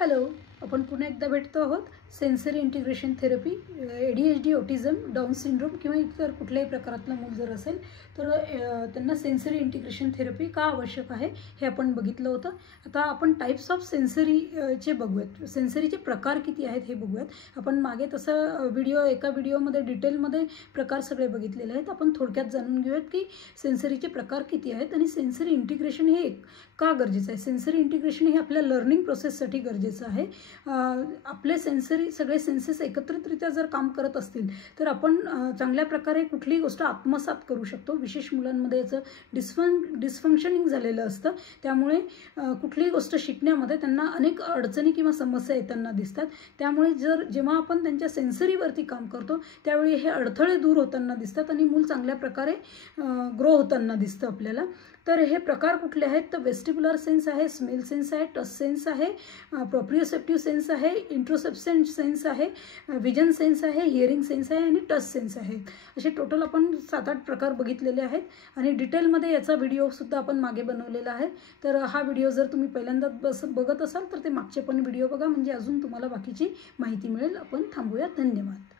Hello, आपण पुन्हा एकदा भेटतो आहोत. Sensory integration therapy, ADHD, autism, down syndrome किंवा इतर कुठल्याही प्रकारातलं मूल जर असेल तर त्यांना सेन्सरी इंटिग्रेशन थेरपी का आवश्यक आहे हे आपण बघितलं होतं. आता आपण टाईप्स ऑफ सेन्सरीचे बघूयात. सेन्सरीचे प्रकार किती आहेत हे बघूयात. आपण मागे तसं एका व्हिडिओमध्ये डिटेलमध्ये प्रकार सगळे बघितलेले आहेत. आपण थोडक्यात जाणून घेऊयात की सेन्सरीचे प्रकार किती आहेत आणि सेन्सरी इंटिग्रेशन हे का गरजेचं आहे. सेन्सरी इंटिग्रेशन हे आपल्या लर्निंग प्रोसेससाठी गरजेचं आहे. आपले सगळे सेन्सेस एकत्रितरित्या जर काम करत असतील तर आपण चांगल्या प्रकारे कुठलीही गोष्ट आत्मसात करू शकतो. विशेष मुलांमध्ये याचं डिस्फंक्शनिंग झालेलं असतं, त्यामुळे कुठलीही गोष्ट शिकण्यामध्ये त्यांना अनेक अडचणी किंवा समस्या येताना दिसतात. त्यामुळे जेव्हा आपण त्यांच्या सेन्सरीवरती काम करतो त्यावेळी हे अडथळे दूर होताना दिसतात आणि मूल चांगल्या प्रकारे ग्रो होताना दिसतं आपल्याला. तर हे प्रकार कुठले आहेत तर वेस्टिब्युलर सेन्स आहे, स्मेल सेन्स आहे, टच सेन्स आहे, प्रोप्रिओसेप्टिव्ह सेन्स आहे, इंट्रोसेप्शन सेन्स आहे, विजन सेन्स आहे, हिअरिंग सेन्स आहे आणि टच सेन्स आहे. असे टोटल आपण 7-8 प्रकार बघितलेले आहेत आणि डिटेलमध्ये याचा व्हिडिओसुद्धा आपण मागे बनवलेला आहे. तर हा व्हिडिओ जर तुम्ही पहिल्यांदा बघत असाल तर ते मागचे पण व्हिडिओ बघा, म्हणजे अजून तुम्हाला बाकीची माहिती मिळेल. आपण थांबूया. धन्यवाद.